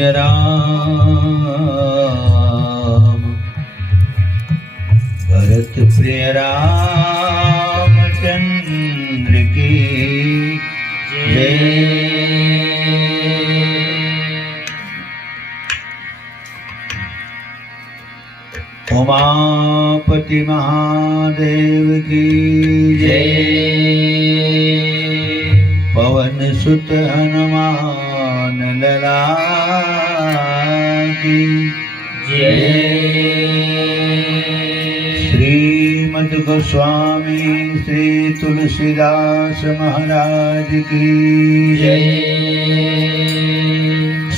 प्रिय राम, भरत प्रिय रामचंद्र की जय। उमापति महादेव की जय। पवन सुत हनुमान लला की जय। श्रीमद् गोस्वामी श्री तुलसीदास महाराज की जय।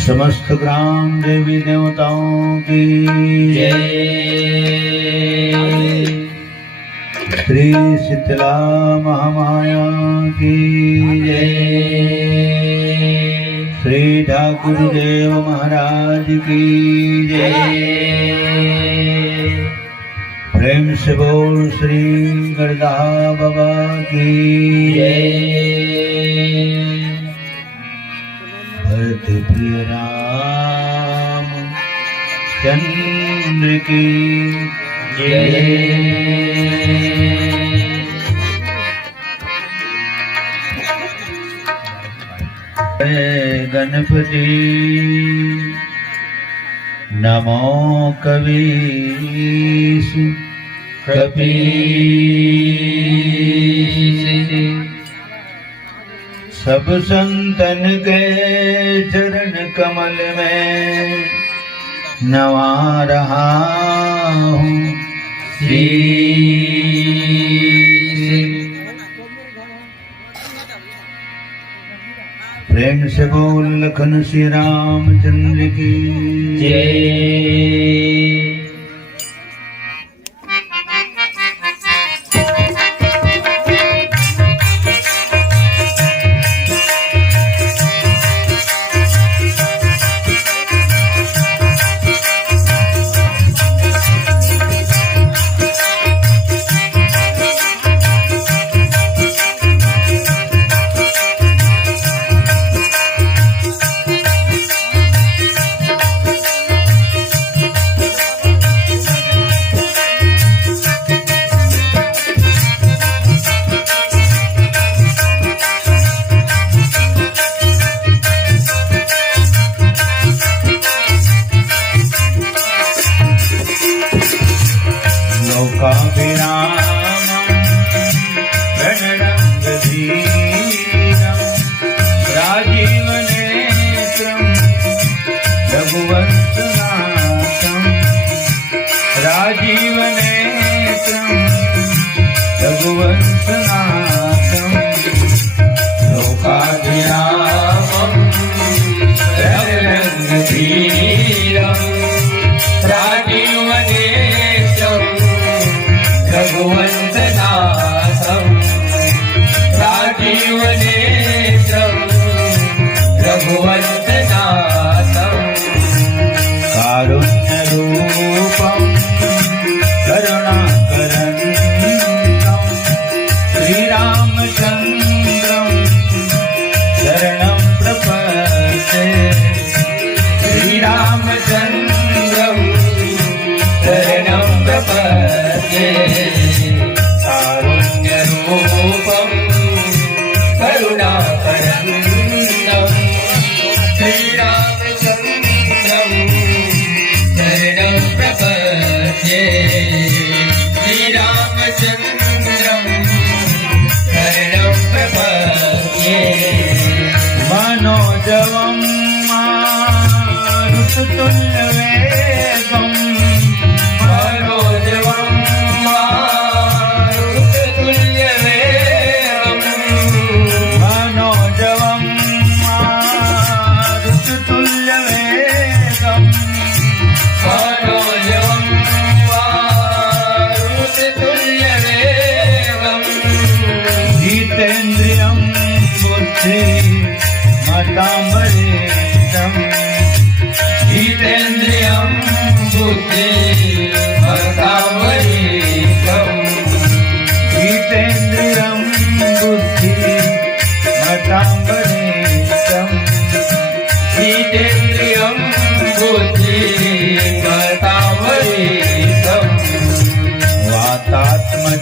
समस्त ग्राम देवी देवताओं की जय। श्री शीतला महामाया की जय। श्री ठाकुर देव महाराज की जय। प्रेम से बोल श्री गरदा बाबा की जय। भरत प्रिय राम चंद्र की जय। गणपति नमो कवीश कपीश। सब संतन के चरण कमल में नवा रहा हूँ शीश। प्रेम से बोल लखन श्री रामचंद्र की जय।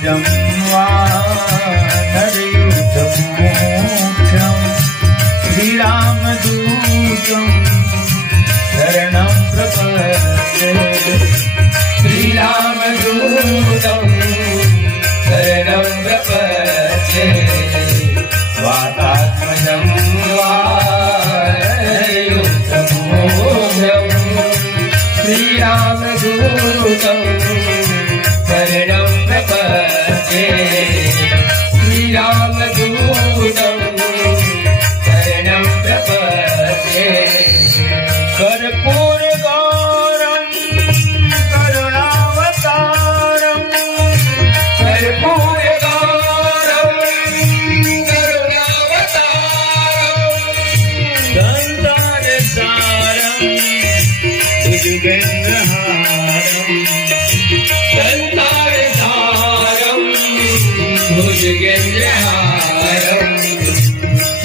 ध्वजं वानरयूथमुख्यं श्रीरामदूतं शरणं प्रपद्ये श्रीरामदूतं शरणं प्रपद्ये वातात्मजं वानरयूथमुख्यं श्रीरामदूतं शरणं प्रपद्ये श्रीरामदूतं शरणं प्रपद्ये कर्पूरगौरं करुणावतारं कर्पूरगौरं करुणावतारं संसारसारं भुजगेन्द्रहारं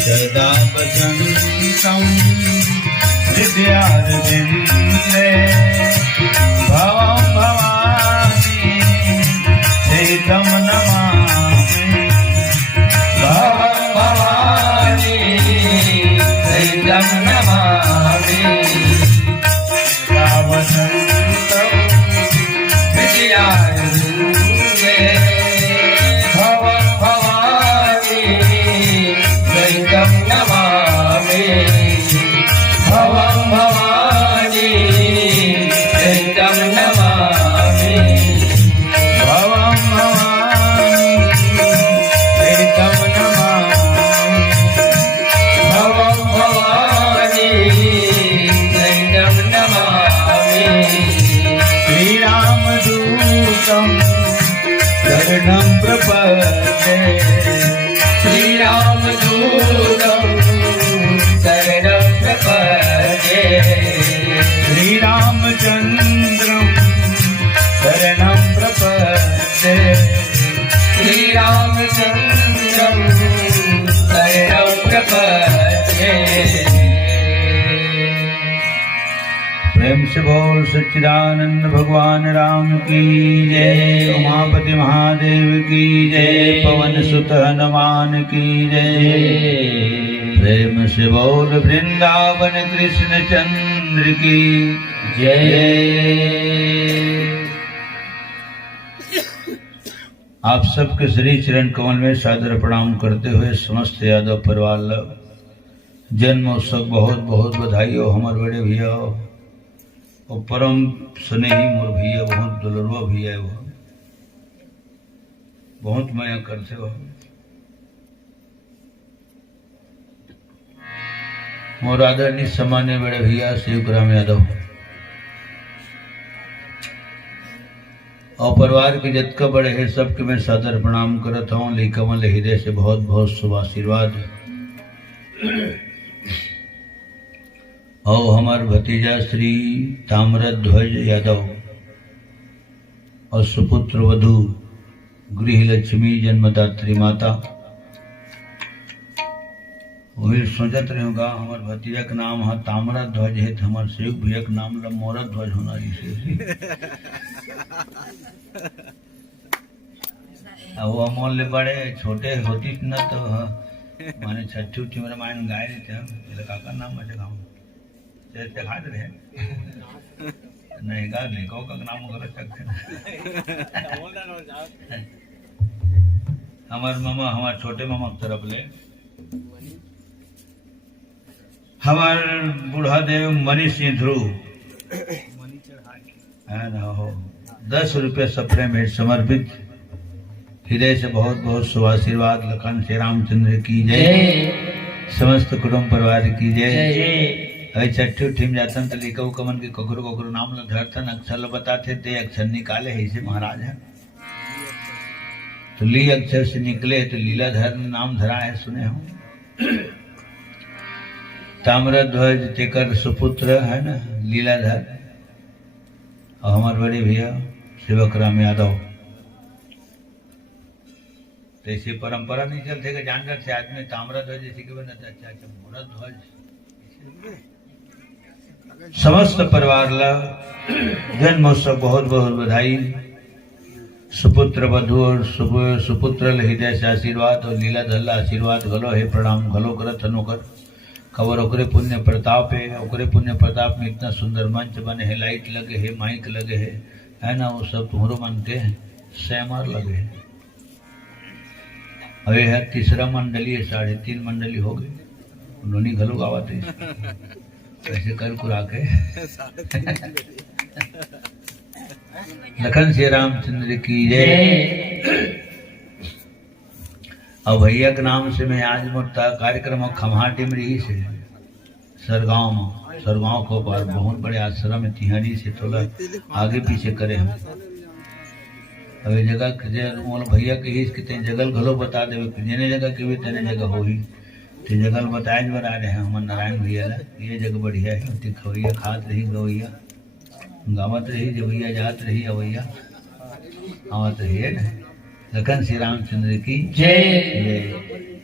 सदा वसन्तं हृदयारविन्दे भवं भवानि चैतं नमामि भवं भवानि चैतं नमामि सदा वसन्तं हृदयारविन्दे भवं भवानि चैतं नमामि भवं भवानि चैतं नमामि भवं भवानि चैतं नमामि भवं भवानि चैतं नमामि श्रीरामदूतं शरणं प्रपद्ये श्रीरामदूतं शरणं प्रपद्ये श्रीरामचन्द्रं शरणं प्रपद्ये श्रीरामचन्द्रं शरणं प्रपद्ये प्रेम से बोल सच्चिदानंद भगवान राम की जय उमापति महादेव की जय पवन सुत हनुमान की जय प्रेम से बोल वृंदावन कृष्ण चंद्र की जय। आप सबके श्री चरण कमल में सादर प्रणाम करते हुए समस्त यादव परिवार जन्मोत्सव बहुत बहुत बधाई हो हमार बड़े भैया और परम स्नेही मोर भैया बहुत दुलरवा भैया वो बहुत माया करते हो मोर आदरणीय सम्मान्य बड़े भैया शिवग्राम यादव और परिवार के जितका बड़े है सबके मैं सादर प्रणाम करता हूँ कमल हृदय से बहुत बहुत शुभ आशीर्वाद और हमार भतीजा श्री ताम्रध्वज यादव और सुपुत्र वधु गृह लक्ष्मी जन्मदात्री माता वही सोचत रहूँगा हमार भतीजा का नाम है ताम्रध्वज है तो हमार शिव भैया का नाम मोरध्वज होना इसे वो अमोल ले बड़े छोटे होती न तो माने छठी उठी मेरा मायन गाय देते हैं काका नाम मुझे गाँव देखा दे रहे नहीं गा लेको का नाम वगैरह सकते हमार मामा हमार छोटे मामा की तरफ ले हमार बूढ़ा देव मनीष सिंह ध्रुव है ना हो 10 रुपये सपने में समर्पित हृदय से बहुत बहुत शुभ आशीर्वाद लखन श्री रामचंद्र की जय समस्त कुटुंब परिवार की जय। अभी छठी उठी में जाता तो लिखा कमन के कोकरो कोकरो नाम धरतन अक्षर बताते ते अक्षर निकाले है इसे महाराज है तो ली अक्षर से निकले तो लीलाधर नाम धरा है सुने हो ताम्रध्वज तेकर सुपुत्र है ना लीलाधर और हमारे बड़े भैया शिवकराम यादव तो ऐसी परंपरा नहीं चलते कि जानकर से आदमी ताम्रध्वज जैसे के बनता अच्छा अच्छा मोरध्वज समस्त परिवार ला जन्मोत्सव बहुत बहुत बधाई सुपुत्र वधु और सुपुत्र हृदय से आशीर्वाद और लीला धल्ला आशीर्वाद घलो है प्रणाम घलो करत अनुकर कवर ओकरे पुण्य प्रताप है। ओकरे पुण्य प्रताप में इतना सुंदर मंच बने है, लाइट लगे है, माइक लगे है ना, वो सब तुम्हारो मानते हैं सैमर लगे है। अरे है तीसरा मंडली है, 3.5 मंडली हो गई, उन्होंने घलो गावत है ऐसे कर कुरा के लखन श्री रामचंद्र की जय। अब भैया के नाम से मैं आज मोटा कार्यक्रम खम्हा टिमरी से सरगांव को बार बहुत बड़े आश्रम में तिहारी से थोड़ा आगे पीछे करे हम। अभी जगह भैया के ही कितने जगह घलो बता दे, जेने जगह के भी तेने जगह हो ही तो जगह बताए बना रहे हैं हमार नारायण भैया ला, ये जगह बढ़िया है। तिखवैया खात रही गवैया गावत रही, जवैया जात रही अवैया आवत रही है ना। लखन श्री रामचंद्र की जय।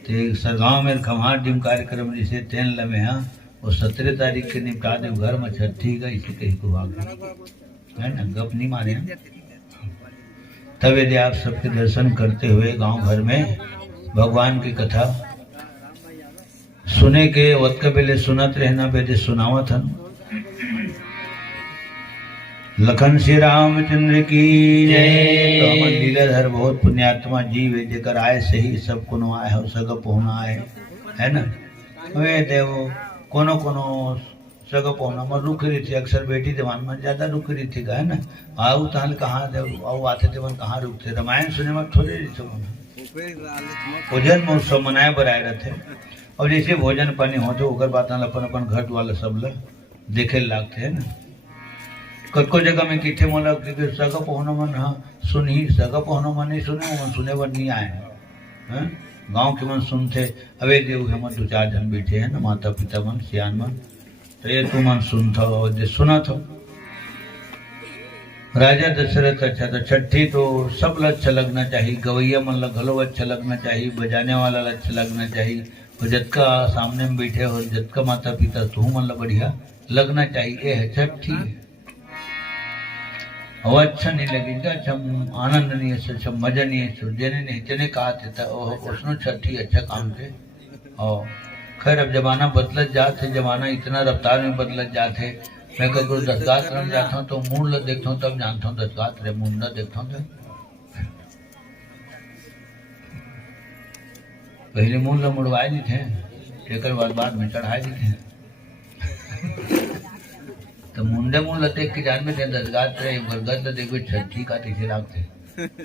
तो सरगांव में खम्हा डिम कार्यक्रम जिसे तेन लमे हाँ वो 17 तारीख के निपटा दे घर में छठी का इसी कहीं को भाग है ना, गप नहीं मारे। तब यदि आप सबके दर्शन करते हुए गांव घर में भगवान की कथा सुने के वत के पहले सुनत रहना बेदे सुनावत हन। लखन श्री रामचंद्र की जय। तो हमन लीलाधर बहुत पुण्यात्मा जीव है, जेकर आए से ही सब कोनो आए हो सग पहुना आए है ना। वे देवो कोनो सग पहुना में रुक रही थी, अक्सर बेटी देवान में ज्यादा रुक रही थी है ना। आऊ ताल कहाँ देव आऊ आते देवन कहाँ रुकते, रामायण सुने में थोड़े भोजन महोत्सव मनाए बराए रहते। और जैसे भोजन पानी होते ओकर बात अपन अपन घट वाला सब ल देखे लागते है ना। कतको जगह में किथे मोला सगा पहुना मन हाँ सुनी सगा पहुना मन नहीं सुने, मन सुने बर नहीं आए हैं। गांव के मन सुनते अवे देव के मन 2-4 जन बैठे हैं ना, माता पिता मन सियान मन, तो ये तू मन सुनता हो जो सुना था। राजा दशरथ अच्छा तो छठी तो सब ला अच्छा लगना चाहिए, गवैया मन ला घलो अच्छा लगना चाहिए, बजाने वाला ला अच्छा लगना चाहिए, और जतका सामने में बैठे हो जतका माता पिता तू मन ला बढ़िया लगना चाहिए। ये है छठी वो अच्छा नहीं लगेगा, अच्छा आनंद नहीं है, अच्छा मजा नहीं है, जेने नहीं तेने कहा था उसने छठी अच्छा काम थे। और खैर अब जमाना बदलत जाते, जमाना इतना रफ्तार में बदलत जाते। मैं कभी 10 गात रम जाता हूँ तो मूड ल देखता हूँ तब जानता हूँ 10 गात रे मूड न देखता हूँ। पहले मूड ल मुड़वाए नहीं थे, एक बाद में चढ़ाए नहीं थे। तो मुंडे मूल लते के जान में 10 गात रहे बरगद ल देखो छठी का तीसरे लागते।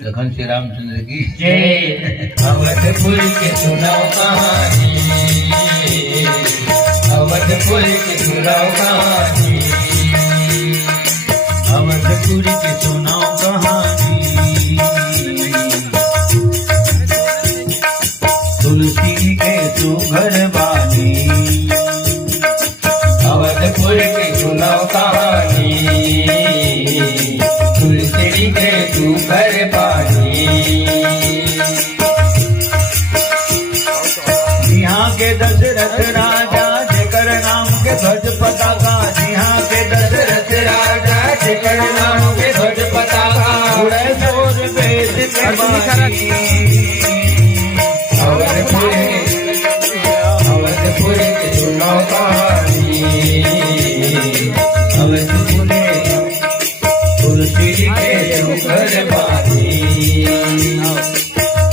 लखन श्री रामचंद्र की जय। अवधपुर के सुनाओ कहानी, अवधपुर के सुनाओ कहानी, अवधपुर के सुनाओ कहानी। तुलसी के सुघर बानी, अवधपुर के सुनाओ कहानी, तुलसी के सुघर बानी। यहाँ के दशरथ राजा जेकर नाम के ध्वज पताका, यहाँ के दशरथ राजा जेकर नाम के ध्वज पताका, उड़े शोर वेद के बानी। अवधपुर के सुनाओ कहानी, अवधपुर तुलसी के सुघर बानी,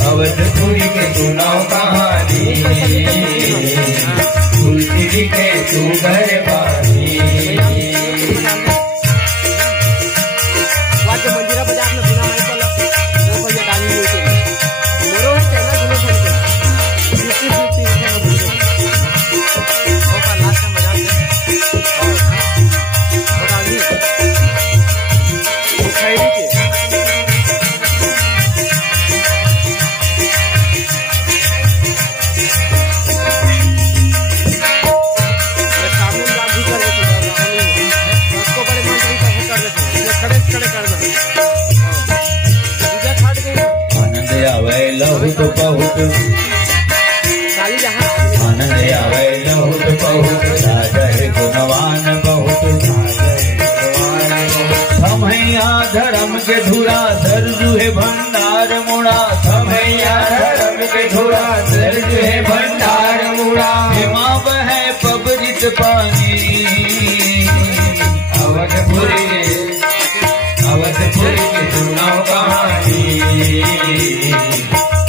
अवधपुर के सुनाओ कहानी, तुलसी के सुघर बानी। बहुत बहुत आनंद आवे बहुत बहुत, राजा है गुणवान बहुत, हम धर्म के धुरा धर है भंग थोड़ा दर्द है भंडार मुड़ा हिमा बहे पबरित पानी अवधपुर की सुनाओ कहानी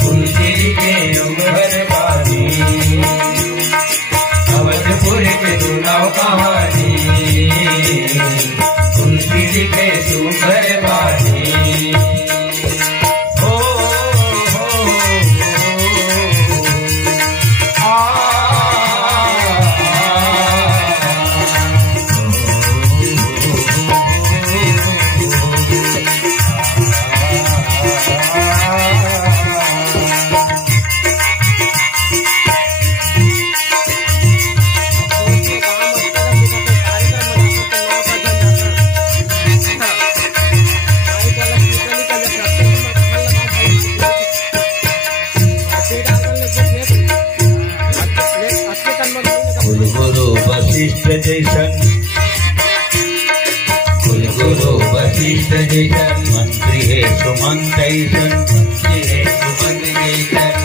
तुलसी के उम्र पानी अवधपुर के सुनाओ कहानी तुलसी के सुंदर पानी वशिष्ठ जैसन कुलगुरु वशिष्ठ जैसन मंत्री है सुमंत ऐसन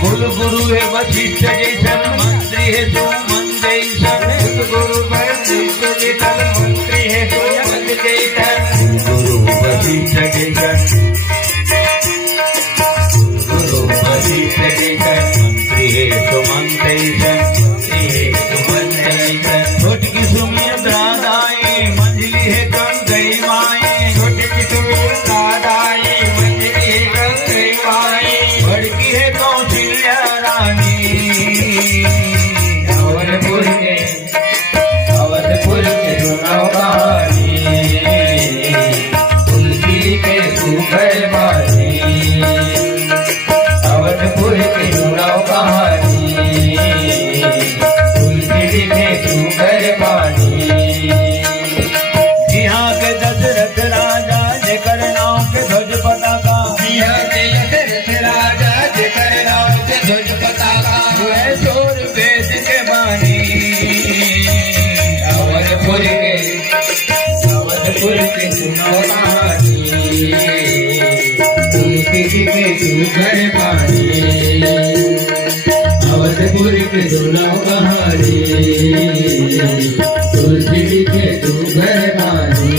कुलगुरु है वशिष्ठ जैसन मंत्री है सुमंत ऐसन गुरु वशिष्ठ जैसन मंत्री है सुमंत जैसन गुरु वशिष्ठ जैसन गुरु वशिष्ठ जैसन मंत्री है सुमंत ऐसन छोटकी सुमित्रा दाई मंजली है गंगई माई छोटी सुमित्रा दाई मंजली है गंगई माई बड़की है कौशल्या रानी अवधपुर के सुनाओ कहानी तुलसी के सुखर बानी अवधपुर के सुनाओ कहानी तुलसी के सुखर बानी यहाँ के दशरथ राजा जेकर नाम के ध्वज पताका यहाँ के दशरथ राजा जेकर नाम के ध्वज पताका है शोर वेद के बानी अवधपुर के सुनाओ कहानी तुलसी के सुखर पानी अवधपुर के सुनाओ कहानी तुलसी के सुखर पानी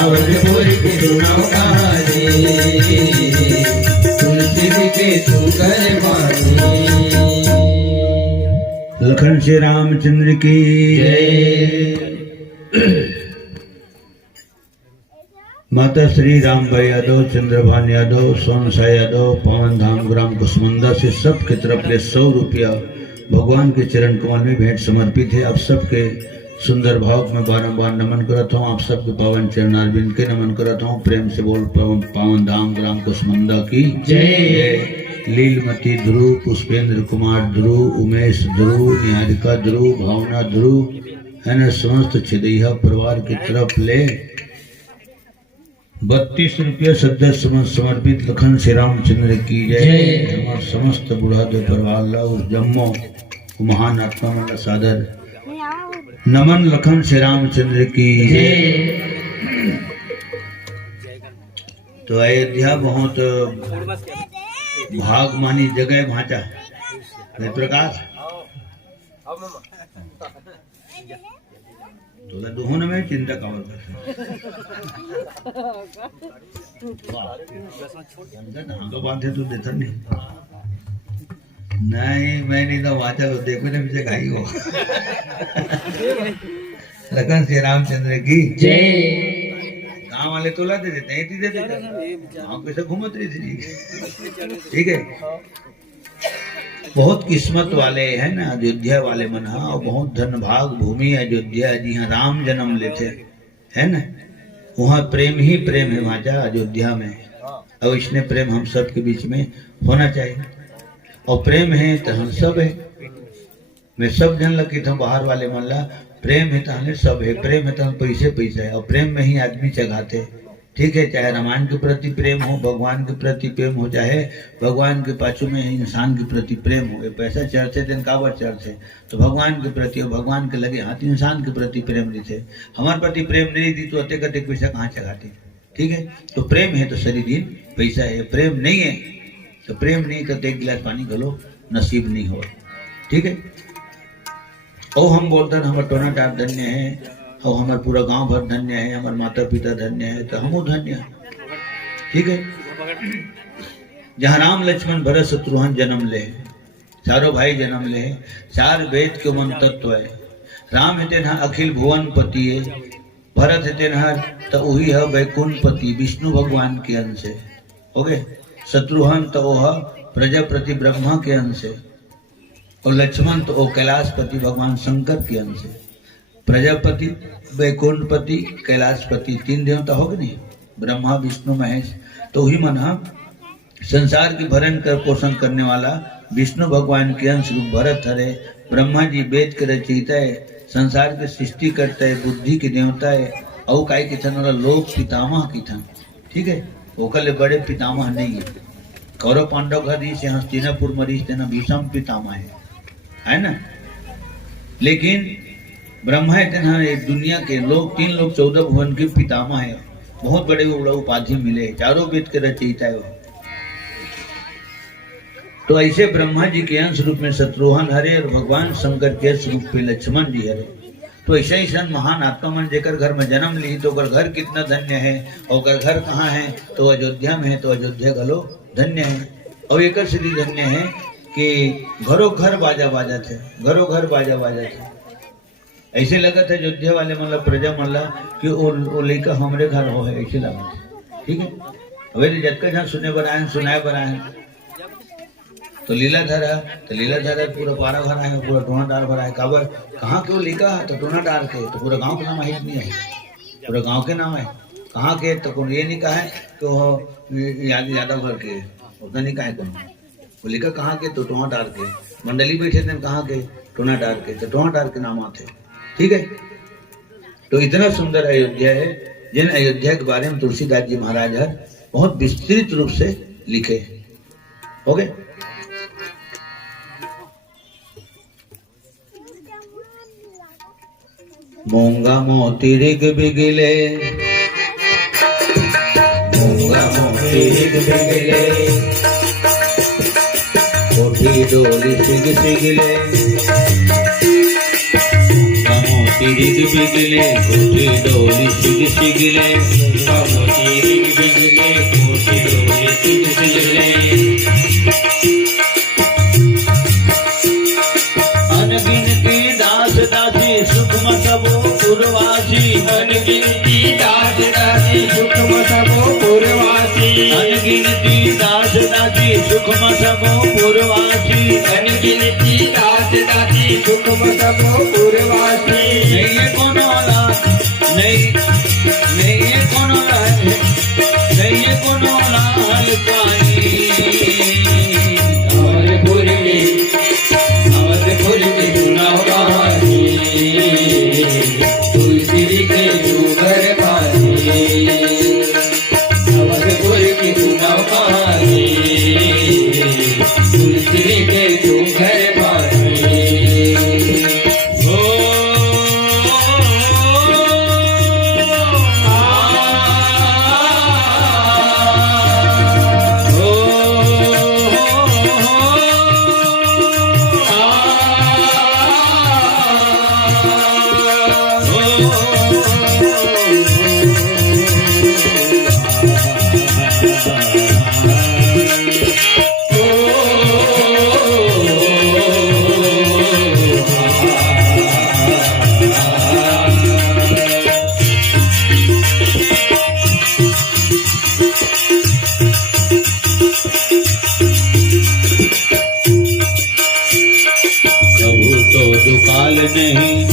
अवधपुर के सुनाओ कहानी तुलसी के सुखर पानी लखन श्री रामचंद्र की माता श्री राम भाई यादव, चंद्रभान यादव, सोनसाई यादव, पवन धाम ग्राम कुसमुंदा से सबके तरफ ले 100 रुपया भगवान के चरण कमल में भेंट समर्पित है। आप सबके सुंदर भाव में बारंबार नमन करता हूँ। आप सबके पावन चरणारविंद के नमन करता हूँ। प्रेम से बोल पावन धाम ग्राम कुसमुंदा की जय। लीलमती ध्रुव, पुष्पेंद्र कुमार ध्रुव, उमेश ध्रुव, निहारिका ध्रुव, भावना ध्रुव है न, समस्त छिदैया परिवार की तरफ ले 32 रुपया सद्य समर्पित लखन श्री रामचंद्र की जय। हमारे समस्त बुढ़ा दो परिवार ला उस जम्मो महान आत्मा वाला सादर नमन लखन श्री रामचंद्र की जय। तो अयोध्या बहुत भाग मानी जगह भाचा प्रकाश तो दुहों में चिंता कावर कर बात है तू देता नहीं मैं नहीं तो वहां चलो देखो ना पीछे खाई हो। लखन श्री रामचंद्र की जय। गाँव वाले तोला दे देते हैं, दे देते गाँव कैसे घूमत रही थी। ठीक है, बहुत किस्मत वाले है ना अयोध्या वाले मना, और बहुत धन भाग भूमि अयोध्या जी हाँ राम जन्म लेते है ना, वहाँ प्रेम ही प्रेम है वहाँ जा अयोध्या में। और इसने प्रेम हम सब के बीच में होना चाहिए, और प्रेम है तो हम सब है। मैं सब जन लगी था बाहर वाले मन ला प्रेम है तो हमें सब है, प्रेम है तो हम पैसे पैसा है, और प्रेम में ही आदमी चगाते। ठीक है, चाहे रामायण के प्रति प्रेम हो, भगवान के प्रति प्रेम हो, चाहे भगवान के पाछू में इंसान के प्रति प्रेम हो। ये पैसा चढ़ते दिन कावर चढ़ते तो भगवान के प्रति, और भगवान के लगे हाथ इंसान के प्रति प्रेम नहीं थे। हमारे प्रति प्रेम नहीं थी तो अतेक अतेक पैसा कहाँ चढ़ाते। ठीक है, तो प्रेम है तो शरीर पैसा है, प्रेम नहीं है तो प्रेम नहीं करते एक गिलास पानी घलो नसीब नहीं हो। ठीक है। ओ हम बोलते हैं हमारे टोना टाप धन्य है, और हमारे पूरा गांव भर धन्य है, हमारे माता पिता धन्य है, तो हम धन्य है। ठीक है। जहाँ राम लक्ष्मण भरत शत्रुघ्न जन्म ले, चारों भाई जन्म ले, चार वेद के मन तत्व है। राम है तेना अखिल भुवन पति है, भरत है तेना तो वही है वैकुंठ पति विष्णु भगवान के अंश है। हो गए। शत्रुघ्न तो वह प्रजापति ब्रह्मा के अंश है, और लक्ष्मण तो वो कैलाशपति भगवान शंकर के अंश है। प्रजापति, वैकुंठपति, कैलाशपति, तीन देवता हो गए नहीं, ब्रह्मा विष्णु महेश। तो वही मन संसार की भरण कर पोषण करने वाला विष्णु भगवान के अंश रूप भरत हरे। ब्रह्मा जी वेद के रचयिता है, संसार की सृष्टि करता है, बुद्धि के देवता है, और काय की थन वाला लोक पितामह की थन। ठीक है। वो कल बड़े पितामह नहीं है। कौरव पांडव घर से हस्तिनापुर मरीज तेना भीषम पितामह है ना। लेकिन ब्रह्मा है तेना दुनिया के लोग, तीन लोग 14 भुवन के पितामह है। बहुत बड़े उपाधि मिले, चारों वेद के रचयिता है वो। तो ऐसे ब्रह्मा जी के अंश रूप में शत्रुघ्न हरे, और भगवान शंकर के अंश रूप में लक्ष्मण जी हरे। तो ऐसा ऐसा महान आत्मा मन जेकर घर में जन्म ली, तो घर कितना धन्य है, और घर कहाँ है तो अयोध्या में है, तो अयोध्या घलो धन्य है। और एक श्री धन्य है कि घरों घर बाजा बाजा थे, घरों घर बाजा बाजा थे। ऐसे लगा था अयोध्या वाले मतलब प्रजा मल्ला कि वो लेकर हमारे घर हो है, ऐसे लगा था। ठीक है। अभी जतका जहाँ सुने बनाए सुनाए बनाए, तो लीलाधर है, तो लीलाधर पूरा पारा भरा है, पूरा टोना डार भरा है। काबर कहाँ के वो लिखा है, तो टोना डार के, तो पूरा गांव का नाम है नहीं है, पूरा गांव के नाम है। कहाँ के, तो कौन ये नहीं कहा है कि वो यादव घर के, उतना नहीं कहा है। कौन वो लिखा कहाँ के, तो टोना डार के। मंडली बैठे थे कहाँ के, टोना डार के, तो टोना डार के नाम आते। ठीक है। तो इतना सुंदर अयोध्या है, जिन अयोध्या के बारे में तुलसीदास जी महाराज है बहुत विस्तृत रूप से लिखे। हो गए। मूंगा मोती रिग बिगले, मूंगा मोती रिग बिगले, कोठी डोली सिग सिगले। मूंगा मोती रिग बिगले, कोठी डोली सिग सिगले, मूंगा मोती रिग बिगले, कोठी डोली सिग सिगले। अनगिनती दास दासी सुखम सबो पुरवासी, अनगिनती दास दासी सुखम सबो पुरवासी, अनगिनती दास दासी सुखम सबो पुरवासी, अनगिनती दास दासी सुखम सबो पुरवासी। नहीं कोनो ला, नहीं कोनो ला, नहीं कोनो लाल पानी, और पुरली चुनाव कहानी, तुलसी के जुगर पानी, अवधपुर की चुनाव कहानी, तुलसी के जुगर पानी। दुकाल नहीं,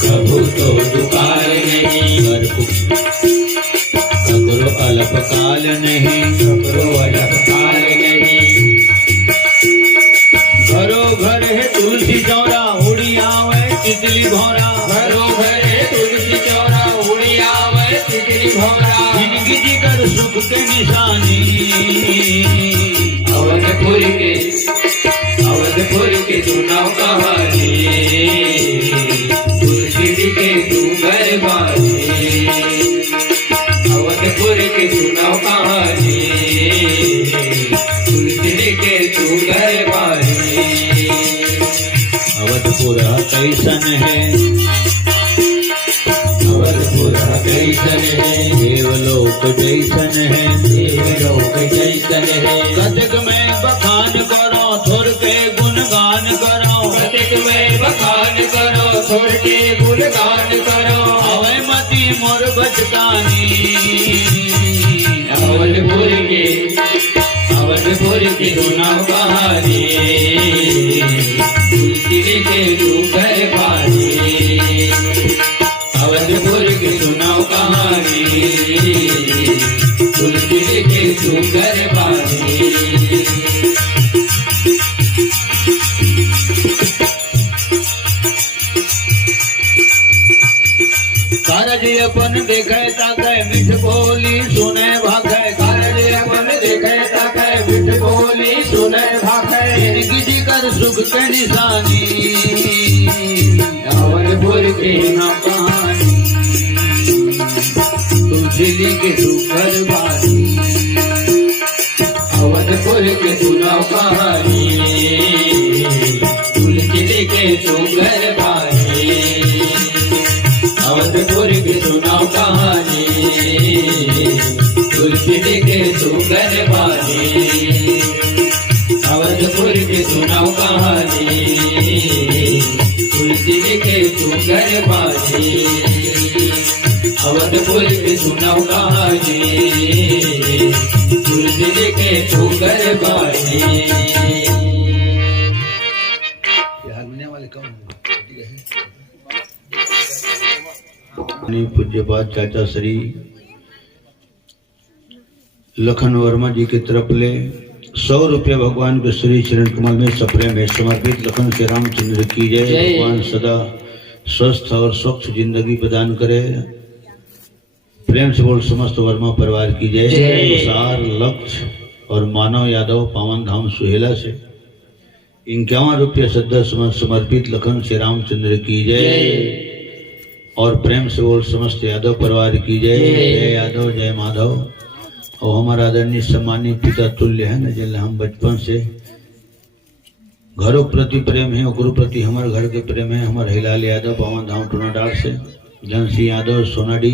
प्रभु तो दुकाल नहीं, कबरो अल्पकाल नहीं, कबरो अल्पकाल नहीं। घरो घर है तुलसी चौरा, उड़ी आवे तितली भौरा, घरो घर है तुलसी चौरा, उड़ी आवे तितली भौरा। जिंदगी जिगर सुख के निशानी, अवधपुर के चुनाव कहानी, तुलसी के डूंगर बानी, अवधपुर के चुनाव कहानी। कैसन है, अवधपुर कैसन है, देवलोक जैसन है, देवलोक जैसन है, कथक में बखान करो थोर के गुणगान करो, कथिक में बखान करो, छोड़ के गुणगान करो, अवै मती मोर बचकानी, अवधपुर की सुनाओ कहानी, तुलसी के रूपर भारी, अवधपुर की सुनाओ कहानी, तुलसी के सुगर भारी। कारज अपन देखे ताके मिठ बोली सुने भागे, कारज अपन देखे ताके मिठ बोली सुने भागे, जिंदगी कर सुख के निशानी, अवधपुर की ना कहानी, तुलसी के सुपर बानी, अवधपुर की सुनाओ कहानी, तुलसी के सुगर भारी, अवधपुर की सुनाओ कहानी, तुलसी के सुगर भारी, अवधपुर की सुनाओ कहानी, तुलसी के सुगर भारी, अवधपुर की सुनाओ कहानी, तुलसी के सुगर भारी। वाले कौन पूज्यपाद चाचा श्री लखन वर्मा जी की तरफ ले 100 रुपया भगवान के श्री चरण कमल में सप्रेम में समर्पित। लखन श्री रामचंद्र की जय। भगवान सदा स्वस्थ और स्वच्छ जिंदगी प्रदान करे। प्रेम से बोल समस्त वर्मा परिवार की जय। सार लक्ष्य और मानव यादव पावन धाम सुहेला से 51 रुपये श्रद्धा समर्पित लखन श्री रामचंद्र की जय। और प्रेम से बोल समस्त यादव परिवार की जय। जय यादव जय माधव। और हमारा आदरणीय सम्मानित पिता तुल्य है न, जिन हम बचपन से घरों प्रति प्रेम है और गुरु प्रति हमारे घर के प्रेम है। हमारे हिलाल यादव पावन धाम टूनाडार से जन सिंह यादव सोनाडी,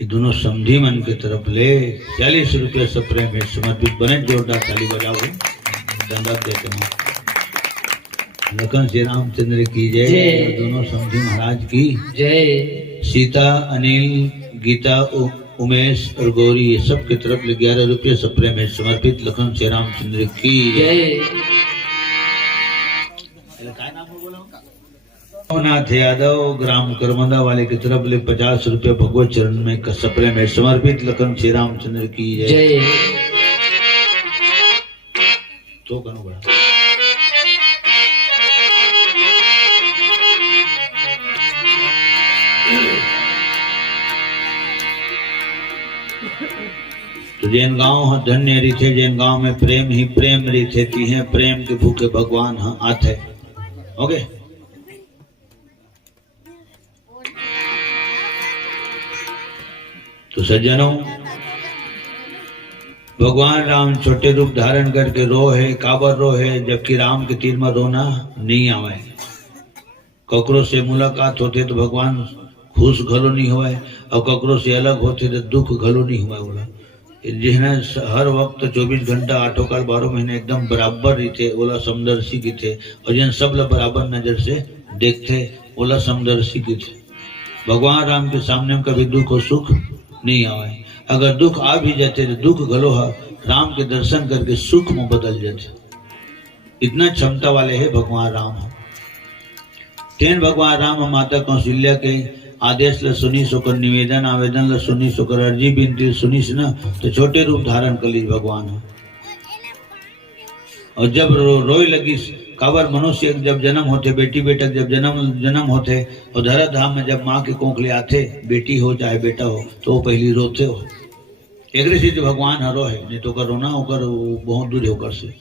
ये दोनों समधी मन की तरफ ले 40 रुपये सब प्रेम है समर्पित। बने जोरदार ताली बजाओ, धन्यवाद देते हैं। लखन श्री रामचंद्र की जय। दोनों समधी महाराज की जय। सीता, अनिल, गीता, उमेश और गौरी ये सब की तरफ 11 रुपये सब प्रेम है समर्पित। लखन श्री रामचंद्र की जय। नाथ यादव ग्राम करमंदा वाले की तरफ ले 50 रुपये भगवत चरण में सप्रेम है समर्पित। लखन श्री रामचंद्र की जय। तो करो बड़ा तो जैन गांव धन्य रीथे, जैन गांव में प्रेम ही प्रेम रीथे ती है। प्रेम के भूखे भगवान आते। ओके तो सज्जनों, भगवान राम छोटे रूप धारण करके रो है, काबर रो है, जबकि राम के तीर में रोना नहीं आवे। ककरो से मुलाकात होते तो भगवान खुश घलो नहीं हुआ, और ककरो से अलग होते तो दुख घलो नहीं हुआ। बोला जिन्हें हर वक्त 24 घंटा 8 काल 12 महीने एकदम बराबर ही थे, ओला समदर्शी की थे। और जिन सब लोग बराबर नजर से देखते, ओला समदर्शी की थे। भगवान राम के सामने में कभी दुख और सुख नहीं आवे। अगर दुख आ भी जाते तो दुख घलो राम के दर्शन करके सुख में बदल जाते। इतना क्षमता वाले है भगवान राम। तेन भगवान राम माता कौशल्या के आदेश ल सुनी सोकर, निवेदन आवेदन ल सुनी सोकर, अर्जी बिनती सुनी से न तो छोटे रूप धारण कर ली भगवान। और जब रोई लगी काबर मनुष्य जब जन्म होते, बेटी बेटा जब जन्म होते, और धरा धाम में जब माँ के कोख ले आते, बेटी हो चाहे बेटा हो, तो वो पहली रोते हो। एक से भगवान हरो है, नहीं तो कर रोना होकर बहुत दूर होकर से,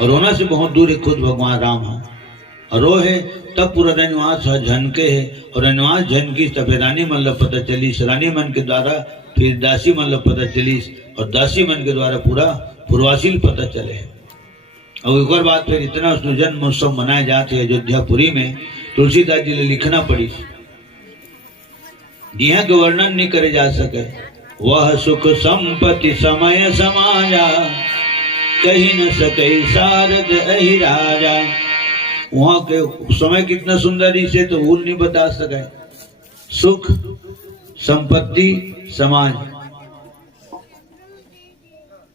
और रोना से बहुत दूर है खुद भगवान राम है। और रो है तब पूरा रनवास झनके है, और रनवास झनकी तब रानी मन ल पता चलीस, रानी मन के द्वारा फिर दासी मन ल पता चलीस, और दासी मन के द्वारा पूरा पूर्वासील पता चले। और एक और बात फिर इतना उसने जन्म उत्सव मनाए जाते अयोध्यापुरी में, तुलसीदास जी ने लिखना पड़ी जिहा के वर्णन नहीं करे जा सके। वह सुख संपत्ति समय समाया, कही न सके सारद अहि राजा। वहां के समय कितना सुंदर, इसे तो भूल नहीं बता सके। सुख संपत्ति समाज,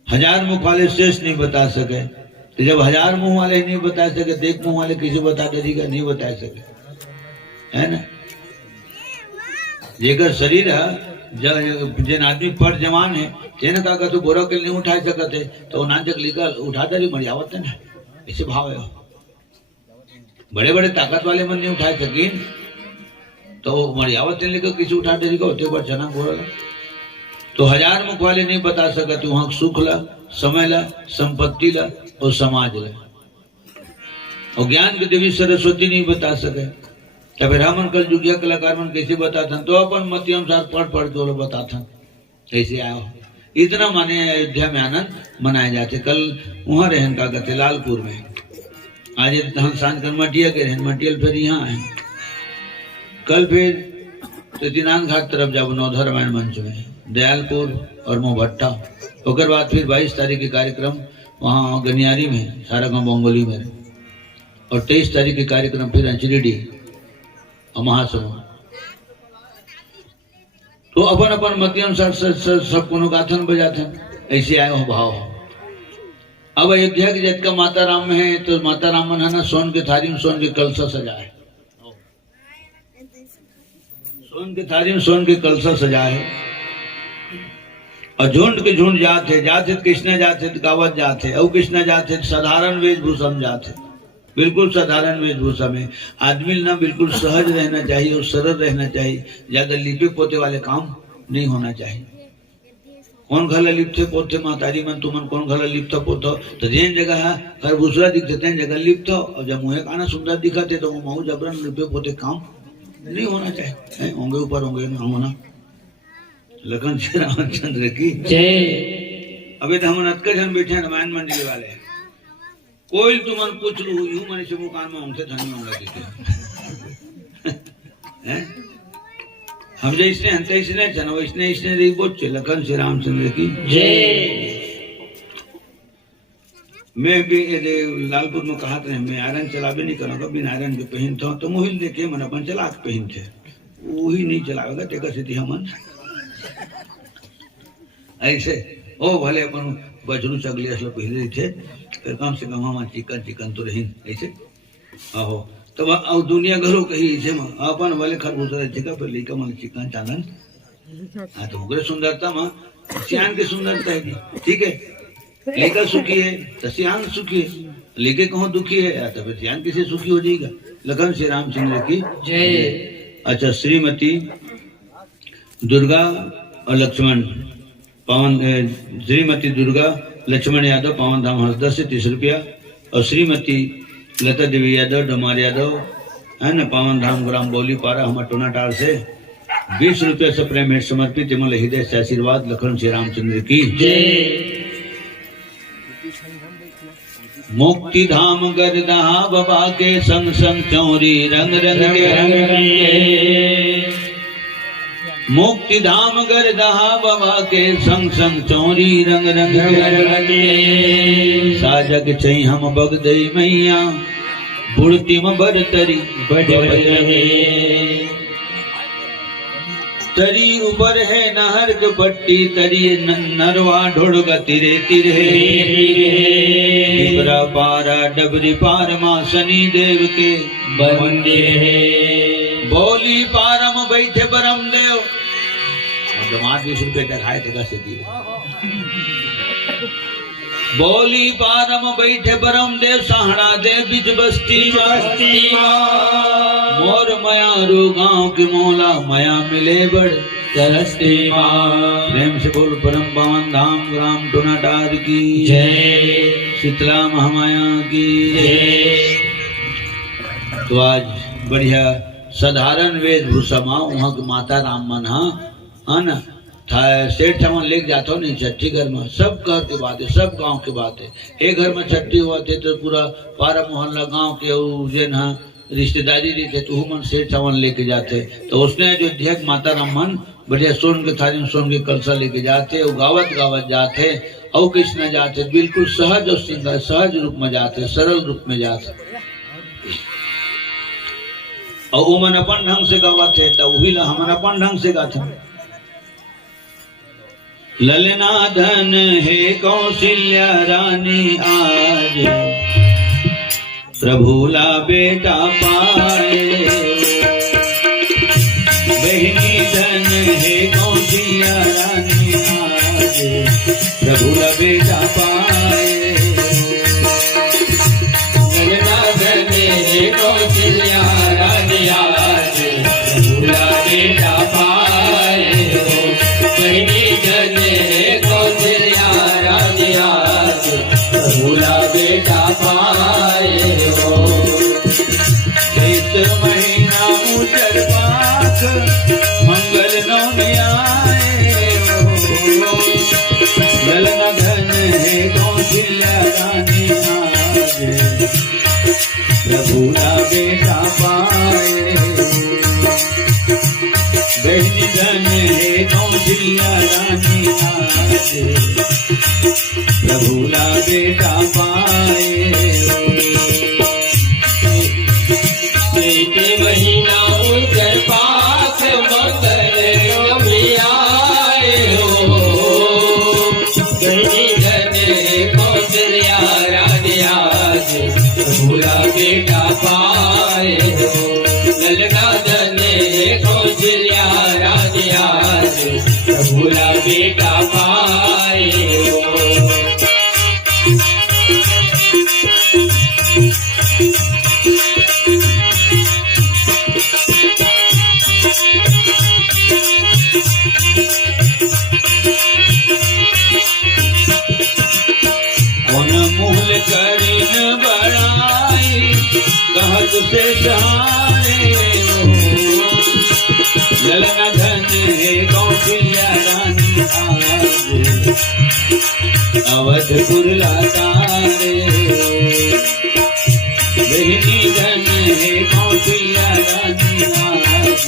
हजार मुख वाले शेष नहीं बता सके। तो जब हजार मुंह वाले नहीं बता सके, देख मुंह वाले किसी बता देगा, नहीं बता सके, है ना। जेकर शरीर जिन आदमी पर जवान है तेने कहा तू बोरा के नहीं उठा सकते, तो नाचक लेकर उठा दे मर जावत है ना, ऐसे भाव है। बड़े बड़े ताकत वाले मन नहीं उठा सकीन, तो मर जावत लेकर किसी उठा देगा, होते पर चना बोरा। तो हजार मुख वाले नहीं बता सकते वहां सुख ला, समय ला, संपत्ति ला और समाज ला। और ज्ञान की देवी सरस्वती नहीं बता सके, या फिर हमन कल युगिया कलाकार मन कैसे बताता, तो अपन मत अनुसार पढ़ के वो बताता कैसे आओ। इतना माने अयोध्या में आनंद मनाए जाते। कल वहां रहन का गते लालपुर में, आज हम सांझ कर मटिया के रहन, मटियल फिर यहाँ है। कल फिर दिनांत घाट तरफ जाब नवधर रामायण मंच में, दयालपुर और मोहभट्टा। ओकर बाद फिर 22 तारीख के कार्यक्रम वहाँ गनियारी में, सारा गाँव बंगोली में, और 23 तारीख के कार्यक्रम फिर अंचरीडी और महासभा। तो अपन अपन मत अनुसार सब कोनो गाथन बजाथन, ऐसे आए हो भाव। अब अयोध्या के जत का माता राम में है, तो माता राम मन है ना सोन के थारी में सोन के कलसा सजाए, सोन के थारी में सोन के कलसा सजाए। और झुंड के झुंड जाते, जाते कृष्ण जाते गावत जाते, और कृष्ण जाते साधारण वेशभूषा में जाते, बिल्कुल साधारण वेशभूषा में। आदमी ना बिल्कुल सहज रहना चाहिए और सरल रहना चाहिए, ज्यादा लिपे पोते वाले काम नहीं होना चाहिए। कौन घला लिपते पोते मातारी मन तुमन कौन घला लिपता पोतो, तो जिन जगह खरबूसरा दिखते तेन जगह लिपता, और जब मुँह काना सुंदर दिखाते तो महू जबरन लिपे पोते काम नहीं होना चाहिए। होंगे ऊपर होंगे ना होना। लखन श्री रामचंद्र की जय। अबे तो हम नतका जन बैठे हैं रामायण मंडली वाले, कोई तुमन पूछ लू यूं मन से मुकान में हमसे धनी होंगे देते हैं। हम जो इसने हंते इसने चना वो इसने रही बोच। लखन श्री रामचंद्र की जय। मैं भी लालपुर में कहा था मैं आयरन चलावे नहीं करूँगा, बिना आयरन के पहनता हूँ, तो मोहिल देखे मन अपन चला के पहनते, वही नहीं चलावेगा तेका स्थिति हमन ऐसे। ओ भले अपन बजरू चगली असलो पहले थे, फिर कम से कम हम चिकन चिकन तो रही ऐसे। आहो तब अब दुनिया घरों कही ऐसे में अपन भले खरबूजा चिका फिर लेकर मन चिकन चांदन। हाँ तो उग्र सुंदरता माँ सियान की सुंदरता है, ठीक है। लेकर सुखी है तो सियान सुखी है, लेके कहो दुखी है तो फिर सियान किसे सुखी हो जाएगा। लखन श्री रामचंद्र की जय। अच्छा, श्रीमती दुर्गा और लक्ष्मण पावन, श्रीमती दुर्गा लक्ष्मण यादव पावन धाम हंसदा से 30 रुपया, और श्रीमती लता देवी यादव डमार यादव है ना पावन धाम ग्राम बोली पारा हम टोनाटार से 20 रुपया से प्रेम है समर्पित। इमल हृदय से आशीर्वाद। लखन श्री रामचंद्र की जय। मुक्ति धाम गरदहा बाबा के संग संग चौरी रंग रंग के, मुक्ति धाम गरदहा बाबा के संग संग चौरी रंग रंग के। साजग चई हम बग दई मैया बुढ़ती में बरतरी तरी ऊपर है नहर के पट्टी तरी नरवा ढोड़गा तिरे तिरे। डिबरा पारा डबरी पार माँ शनि देव के मंदिर है। बोली पारम बैठे परम देव, दमाद 20 रुपये खाए थे कैसे दिए। बोली पारम बैठे परम देव सहाड़ा दे बिच बस्ती मोर मया रू गाँव की मोला मया मिले बड़ तरसती माँ। प्रेम से बोल परम पावन धाम ग्राम टोनाटार की जय, शीतला महामाया की जय। तो आज बढ़िया साधारण वेशभूषा माँ वहाँ की माता राम मन है ना, सेठ सामान लेके जाता हो नहीं छठी घर में, सब घर की बात है, सब गांव की बात है। एक घर में छठी हुआ थे तो पूरा पारा मोहल्ला गांव के जेन रिश्तेदारी रही थे तो मन सेठ सामान लेके जाते। तो उसने जो ध्यक माता रामन बढ़िया सोन के थाली में सोन के कलसा लेके जाते, वो गावत गावत जाते और कृष्ण जाते, बिल्कुल सहज और सिंगा सहज रूप में जाते, सरल रूप में जाते और वो मन अपन ढंग से गावते। तो वही हमन अपन ढंग से गाते। ललना धन हे कौशल्या रानी आज, प्रभुला बेटा पाए। बहनी धन हे कौशल्या रानी आज, प्रभुला बेटा पाए। ललना धन हे कौशल्या रानी आज, प्रभुला बेटा पाए। बहनी धन हे कौशल्या रानी आज, प्रभुला बेटा पाए हो। चैत महीना उतर पाक मंगल नवमी आए हो। ललना धन है कौशल्या रानी आज, प्रभुला बेटा पाए। बहनी धन है कौशल्या रानी आज, प्रभुला बेटा पाए। महीना उतर पाक मंगल नवमी आए हो। बहनी धन हे कौशल्या रानी आज, प्रभुला बेटा पाए हो। ललना धन हे कौशल्या रानी आज, प्रभुला बेटा पाए हो। मूल करीन बड़ाई कहत से सहारे हो। ललना धन हे कौशल्या रानी आज, अवधपुर लातारे। बहनी धन हे कौशल्या रानी आज,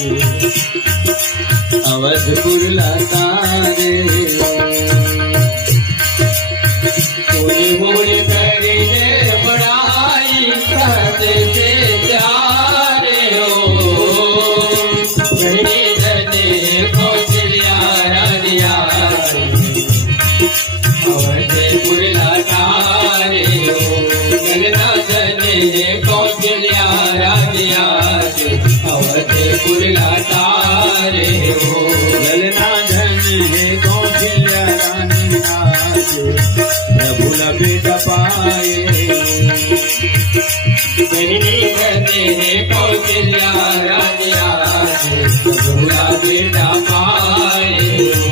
अवधपुर लातारे। बोले बोले करीने बड़ाई कहते से प्यारे हो। बहनी धन हे कौशल्या रानी आज, अवधपुर लातारे हो। ललना धन हे कौशल्या रानी आज, अवधपुर लातारे हो। ललना धन है कौशल्या रानी आज, प्रभुला बेटा पाए। बहनी धन हे कौशल्या रानी आज, प्रभुला बेटा पाए हो।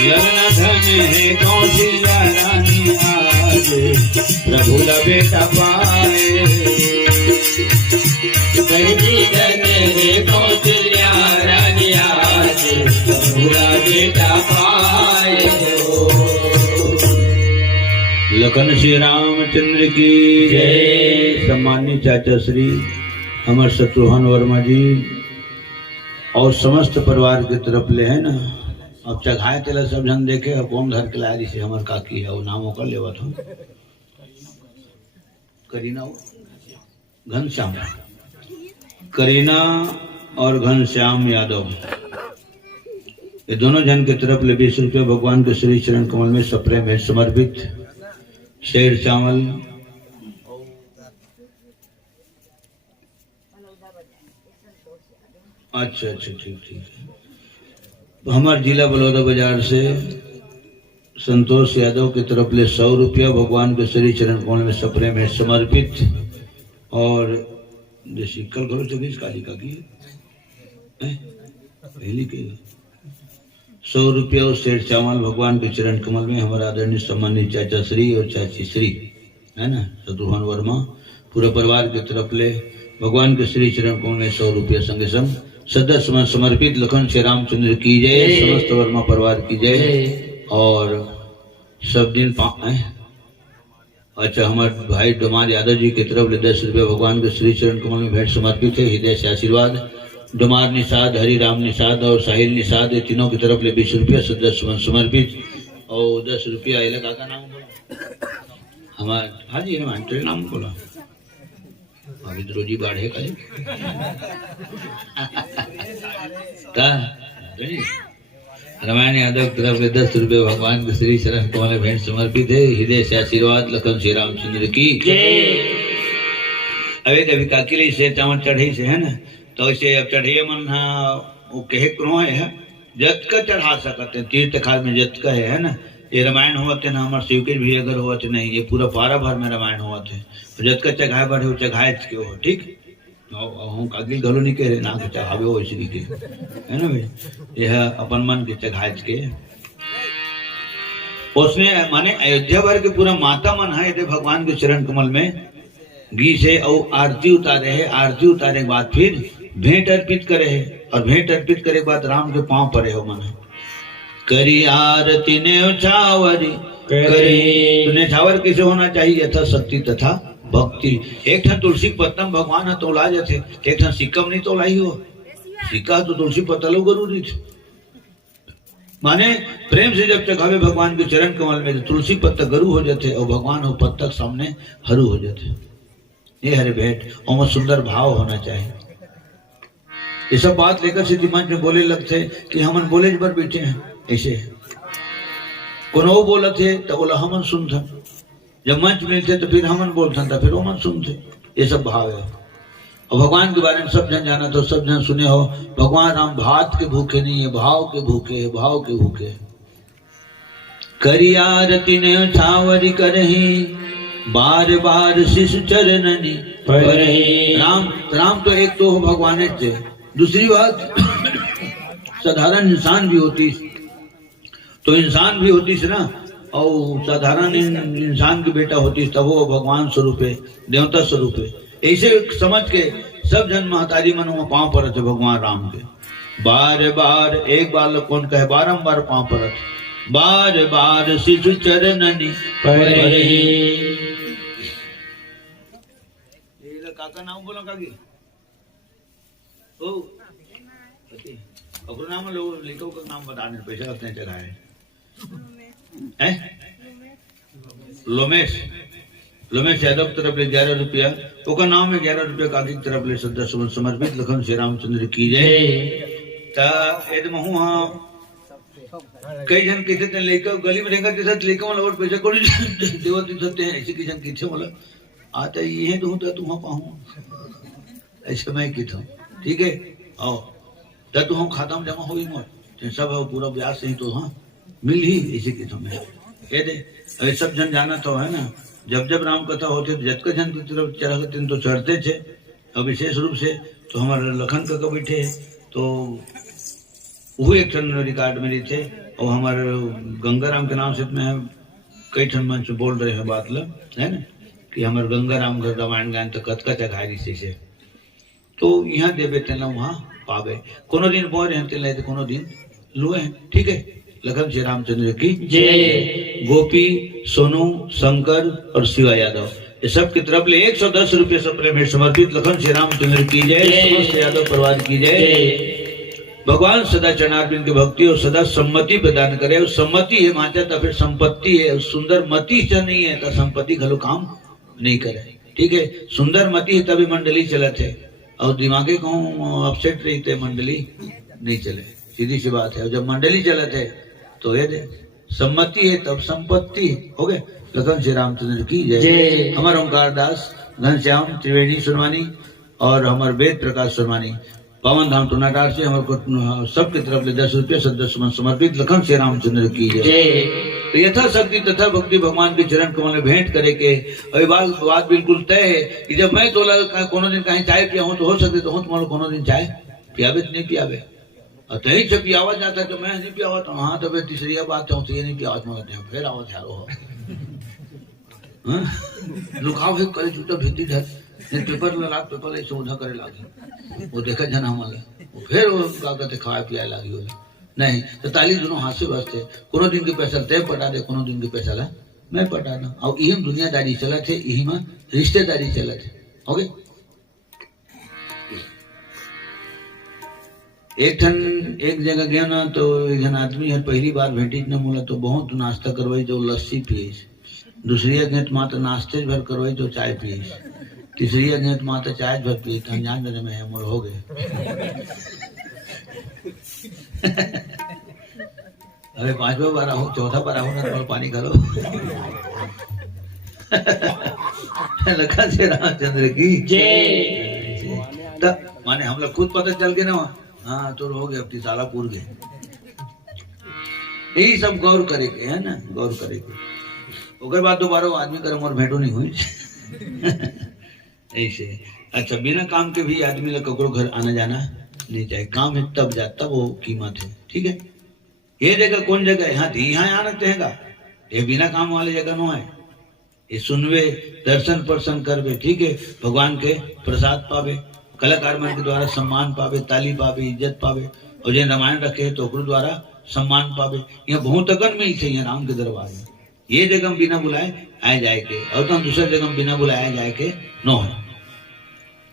ललना धन है कौशल्या रानी आज, प्रभुला बेटा पाए। बहनी धन हे कौशल्या रानी आज, प्रभुला बेटा पाए हो। लखन श्री रामचंद्र की जय। सम्मानित चाचा श्री अमर शत्रुघ्न वर्मा जी और समस्त परिवार की तरफ ले है ना। अब चघाए तेला सब जन देखे और कौन घर के लाया जिसे हमार काकी है वो नामों कर लेवा था करीना घनश्याम, करीना और घनश्याम यादव, ये दोनों जन की तरफ ले 20 रुपये भगवान के श्री चरण कमल में सप्रेम भेंट समर्पित। शेर चावल अच्छा ठीक है। हमारे जिला बलौदा बाजार से संतोष यादव की तरफ ले 100 रुपया भगवान के श्री चरण कमल में सप्रेम भेंट समर्पित। और जैसी कल घरों 24 काली का की पहली के 100 रुपया और शेर चावल भगवान के चरण कमल में हमारा आदरणीय सम्मानित चाचा श्री और चाची श्री है ना शत्रुघ्न वर्मा पूरे परिवार की तरफ ले भगवान के श्री चरण कमल में 100 रुपया संगे संग सदस्य समर्पित लखन श्री रामचंद्र की जय, समस्त वर्मा परिवार की जय। और सब दिन अच्छा हमारे भाई डोमार यादव जी की तरफ ले 10 रुपये भगवान के श्री चरण कमल में भेंट समर्पित है, हृदय से आशीर्वाद। डोमार निषाद, हरिराम निषाद और साहिल निषाद, ये तीनों की तरफ ले 20 रुपया सदस्य समर्पित। और 10 रुपया इला काका नाम बोला हमारे, हाँ जी हमारे नाम बोला अभी रोजी बाढ़े का रामायण यादव की तरफ से 10 रुपये भगवान के श्री चरण कमल में भेंट समर्पित है, हृदय से आशीर्वाद। लखन श्री रामचंद्र की अबे कभी काकिली से चावल चढ़ी से है ना, तो इसे अब चढ़िए मन वो कहे क्रों है जत का चढ़ा सकते तीर्थ खाल में जत का है ना। ये रामायण हुआ थे ना हमारे शिव के भी अगर हुआ थे नहीं, ये पूरा पारा भर में रामायण हुआ थे। जत का चढ़ाए बढ़े वो चढ़ाए के हो ठीक हम कागिल घलो नहीं कह रहे ना के चढ़ावे हो इसी के है ना भाई, यह अपन मन के चढ़ाए के उसने माने अयोध्या भर के पूरा माता मन है ये भगवान के चरण कमल में घी से और आरती उतारे है। आरती उतारे के बाद फिर भेंट अर्पित करे है, और भेंट अर्पित करे के बाद राम के पांव पड़े हो मन करी आरती ने छावरी करी। तो नेछावर किसे होना चाहिए यथा शक्ति तथा भक्ति। एक ठन तुलसी पत्तम भगवान तोला जाते, एक ठन सिक्कम नहीं तोलाई हो, सिक्का तो तुलसी पत्ता लो जरूरी थे। माने प्रेम से जब चढ़ावे भगवान के चरण कमल में तुलसी पत्ता गरु हो जाते और भगवान हो पत्ता सामने हरू हो जाते। ये हरे भेंट और सुंदर भाव होना चाहिए। ये सब बात लेकर सिद्धि मंच में बोले लगते कि हमन बोले पर बैठे हैं ऐसे कोनो बोला थे तो बोला हमन सुनते, जब मंच मिलते तो फिर हमन बोलते तो फिर हमन सुनते। ये सब भाव है और भगवान के बारे में सब जन जाना तो सब जन सुने हो। भगवान राम भात के भूखे नहीं है, भाव के भूखे है, भाव के भूखे। करी आरती ने छावरी करही बार बार शिशु चरणनी परही। राम तो एक तो भगवान थे, दूसरी बात साधारण इंसान भी होती तो इंसान भी होती ना, और साधारण इंसान की बेटा होती तब वो भगवान स्वरूप है, देवता स्वरूप है। ऐसे समझ के सब जन महतारी मन पांव पर थे भगवान राम के। बार बार एक बार कौन कहे बारंबार पांव पर बार बार शिशु चरणनी परही। काका नाम बोला काकी ओ अपना नाम लो लिखो का नाम बताने पैसा कितने चढ़ाए हैं। लोमेश यादव तरफ ले 11 रुपया, ओका नाम है 11 रुपया काकी तरफ ले सदस्य समर्पित। लखन श्री रामचंद्र की जय। ता एद महू हां कई जन किथे ते लेकर गली में रहेगा तिसत लेकर वाला और पैसा कोड़ी देवत दिसते हैं ऐसे की जन किथे वाला आता ये है तो तुम पाऊं ऐसे मैं किथा ठीक है आओ तब तो हम खाता में जमा हो ही मत सब है पूरा ब्याज से ही तो हाँ मिल ही इसी के समय ये दे सब जन जाना तो है ना। जब जब राम कथा होती तो जत का जन की तरफ चढ़ा करते तो चढ़ते थे। और विशेष रूप से तो हमारे लखन का बैठे तो वो एक ठन रिकॉर्ड में थे और हमारे गंगाराम के नाम से मैं कई ठन मंच बोल रहे हैं बात लो है ना कि हमारे गंगाराम घर रामायण गायन तो कत का चढ़ाई से तो यहाँ देवे तेना वहाँ पावे कोनो दिन बोए रहते तो कोनो दिन लुए ठीक है। लखन श्री रामचंद्र की जय। गोपी सोनू शंकर और शिवा यादव ये सब की तरफ ले 110 रुपये सब प्रेम समर्पित। लखन श्री रामचंद्र की जय, समस्त यादव परिवार की जय। भगवान सदा चरणारविंद की भक्ति और सदा सम्मति प्रदान करे। और सम्मति है माचा तो फिर संपत्ति है, सुंदर मति से नहीं है तो संपत्ति घलो काम नहीं करे ठीक है। सुंदर मति है तभी मंडली चलत है और दिमागे कहूँ अपसेट रही थे मंडली नहीं चले, सीधी सी बात है। और जब मंडली चलत है तो ये दे सम्मति है तब संपत्ति हो गए। लखन श्री रामचंद्र की जय। हमारे ओंकार दास घनश्याम त्रिवेणी सुरवानी और हमारे वेद प्रकाश सुरवानी पवन धाम टूनाटार से हमारे सबकी तरफ ले 10 रुपये सदस्य समर्पित। लखन श्री रामचंद्र की जय। तो यथा शक्ति तथा भक्ति भगवान के चरण कमल में भेंट करे के अभी बात बिल्कुल तय है कि जब मैं तोला कोनो दिन कहीं चाय पिया हूँ तो हो सकते तो हूँ तुम्हारा कोनो दिन चाय पियावे तो नहीं पियावे और तही से पियावा जाता है तो मैं नहीं पियावा तो हाँ तो फिर तीसरी बात है नहीं पियावा फिर आवा चारो हो हाँ? लुकाव है कल जूता भीती धर ने पेपर में लाग पेपर ऐसे उधा करे लागे वो देखा जन हमला वो फिर वो कागज खाए पिया लागी बोले नहीं तो ताली दोनों हाथ से बसते कोनो दिन के पैसा तय पटा दे कोनो दिन के पैसा ला मैं पटा ना और यही दुनियादारी चला थे यही में रिश्तेदारी चला थे ओके एक जगह गया ना तो एक जन आदमी है पहली बार भेटी न मोला तो बहुत नाश्ता करवाई तो लस्सी पिए दूसरी अगेंत माता नाश्ते भर करवाई तो चाय पिए तीसरी अगेंत माता चाय भर पिए तो अनजान मेरे में मोर हो गए अरे 5वां बार आऊं 4था बार आऊं ना तो पानी खा लो लखन से रामचंद्र की जय तब माने हम लोग खुद पता चल के ना हाँ तो हो गए अपनी साला पूर गए यही सब गौर करे के है ना गौर करे के ओकर बाद दोबारा आदमी कर मोर भेंटो नहीं हुई ऐसे अच्छा बिना काम के भी आदमी लोग ककरो घर आना जाना नहीं चाहिए काम है तब जा तब वो कीमत है ठीक है ये जगह कौन जगह है यहाँ आना चाहेगा ये बिना काम वाले जगह नो है ये सुनवे दर्शन पर्शन करवे ठीक है भगवान के प्रसाद पावे कलाकार मन के द्वारा सम्मान पावे ताली पावे इज्जत पावे और जो रामायण रखे तो ओकरो द्वारा सम्मान पावे यहाँ बहुत अगन में ही यहाँ राम के दरबार में ये जगह बिना बुलाए आए जाए के और तो दूसरे जगह बिना बुलाए जाए के नो है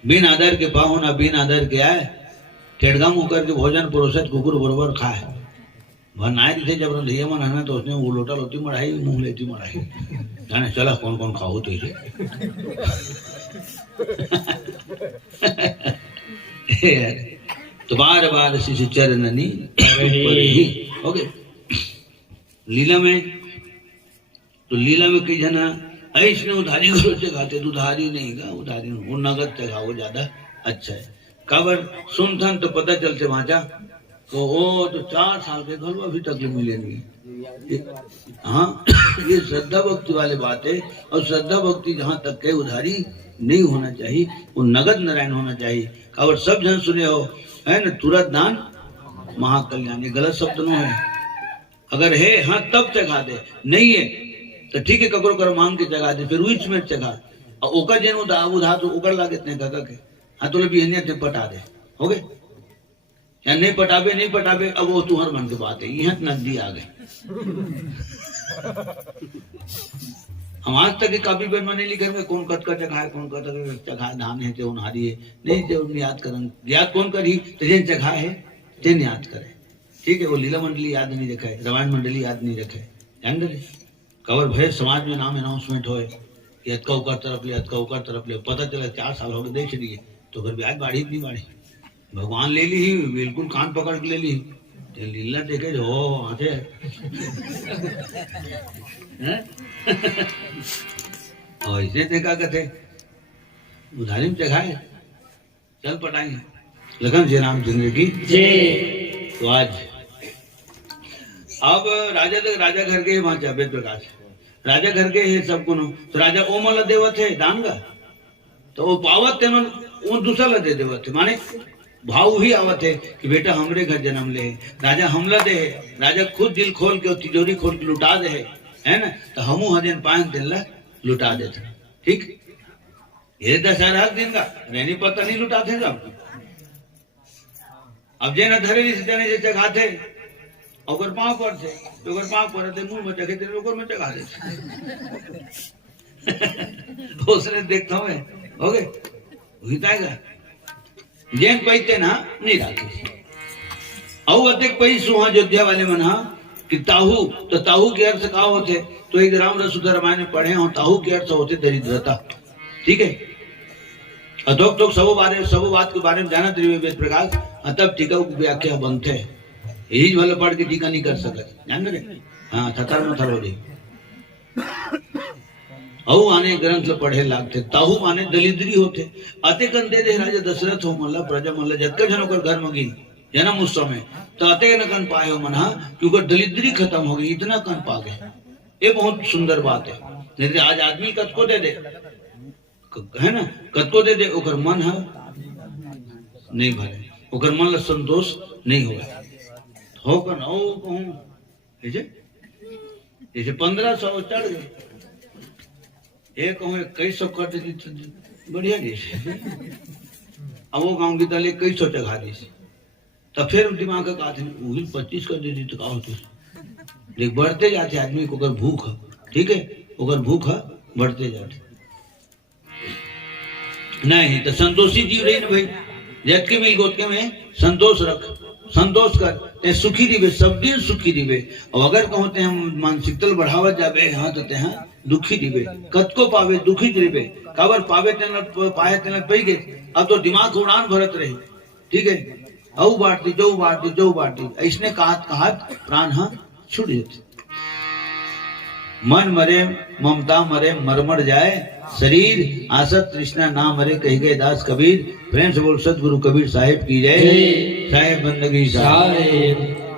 बिन आदर के पाहो ना बिन आदर के आए टेड़गा मुँह करके भोजन परोसत कुकुर बरोबर खाए भरनाए थे जब रंधिया मन है ना तो उसने वो लोटा लोटी मढ़ाई मुंह लेती मढ़ाई जाने चला कौन कौन खाओ तो इसे तो बार बार शिशु चरणनी ओके लीला में तो लीला में कई जना ऐसे उधारी करो से खाते उधारी नहीं का उधारी वो नगद से खाओ ज्यादा अच्छा है काबर सुनथन तो पता चलते वहां जा तो वो तो 4 साल के घर अभी तक मिले नहीं हाँ ये श्रद्धा भक्ति वाली बात है और श्रद्धा भक्ति जहाँ तक है उधारी नहीं होना चाहिए वो नगद नारायण होना चाहिए काबर सब जन सुने हो है ना तुरंत दान महाकल्याण ये गलत शब्द न है अगर है हाँ तब चढ़ा दे नहीं है तो ठीक है ककरो कर मांग के चढ़ा दे फिर उच में चढ़ा और ओकर जन उधा तो ओकर लागे इतने काका के हाँ तो बिहनिया ते पटा दे हो गए या नहीं पटाबे अब वो तुहर मन की बात है यहाँ नकदी आ गए हम आज तक काफी बेर में नहीं लिखे में कौन कत का चखाए कौन कत चखाए धान है तेन हारी है नहीं जो याद करन याद कौन करी तो जिन चखा है तेन याद करे ठीक है वो लीला मंडली याद नहीं रखे रामायण मंडली याद नहीं रखे ध्यान दे कवर भय समाज में नाम अनाउंसमेंट हो अतका उकर तरफ ले पता चला 4 साल हो गए देख लिए तो फिर ब्याज बाढ़ी नहीं बाढ़ी भगवान ले ली बिल्कुल कान पकड़ के ले ली लीला देखे जो आते और इसे देखा कहते उधारी में चखाए चल पटाएंगे लखन श्री रामचंद्र की जय तो आज अब राजा घर के वहां वेद प्रकाश राजा घर के ये सब को तो राजा ओमल देवत है दान का तो वो पावत थे वो दूसरा दे देवत थे माने भाव ही आवत है कि बेटा हमरे घर जन्म ले राजा हमला दे राजा खुद दिल खोल के तिजोरी खोल के लुटा दे है ना तो हमू हजन 5 दिन ला लुटा देते ठीक ये 10 दिन का रहनी पता नहीं लुटाते सब अब जे न धरे से चखाते अगर पाँव पर थे अगर पाँव पर थे मुंह में चखे थे ओकर में चखा देते उसने देखता हूँ हो गए हिताएगा जैन पैते ना नहीं डालते औ अधिक पैसु हाँ अयोध्या वाले मन हाँ कि ताहू तो ताहू के अर्थ का होते तो एक राम रसूल रामायण में पढ़े हो ताहू के अर्थ होते दरिद्रता ठीक है अधोक तो सब बात के बारे में जाना त्रिवे वेद प्रकाश तब टीका व्याख्या बनते यही वाले पढ़ के टीका नहीं कर सकते जान रहे हाँ थथर में थरो दे औ आने ग्रंथ पढ़े लागते ताहू माने दलिद्री होते अते कन दे राजा दशरथ हो मल्ला प्रजा मल्ला जतका जनो कर घर मगी जन्म उस समय तो अते न कन पाए हो मना क्योंकि दलिद्री खत्म हो गई इतना कन पा गए ये बहुत सुंदर बात है नहीं आज आदमी कत को दे है ना कत को दे ओकर मन है नहीं भरे ओकर मन ला संतोष नहीं होगा होकर न कहूं जैसे 1500 चढ़ गए एक कहूँ 2100 कर देती तो बढ़िया दी अब वो गाँव की तले 2100 चढ़ा दी तब फिर दिमाग का 25 कर देती तो क्या होती देख बढ़ते जाते आदमी को अगर भूख है ठीक है अगर भूख है बढ़ते जाते नहीं तो संतोषी जीव रही ना भाई जबकि में गोतके में संतोष रख संतोष कर ते सुखी दिवे सब दिन सुखी दिवे और अगर कहते हम मानसिकता बढ़ावा जाबे हाँ तो ते दुखी दिवे कत को पावे दुखी दिवे काबर पावे तेन पाए तेन पई गए अब तो दिमाग उड़ान भरत रही ठीक है औ बांटती जो बांटती इसने कहत प्राण हाँ छूट जाते मन मरे ममता मरे मर जाए शरीर आसत तृष्णा ना मरे कही गए दास कबीर प्रेम से बोल सतगुरु कबीर साहिब की जय साहेब बंदगी साहेब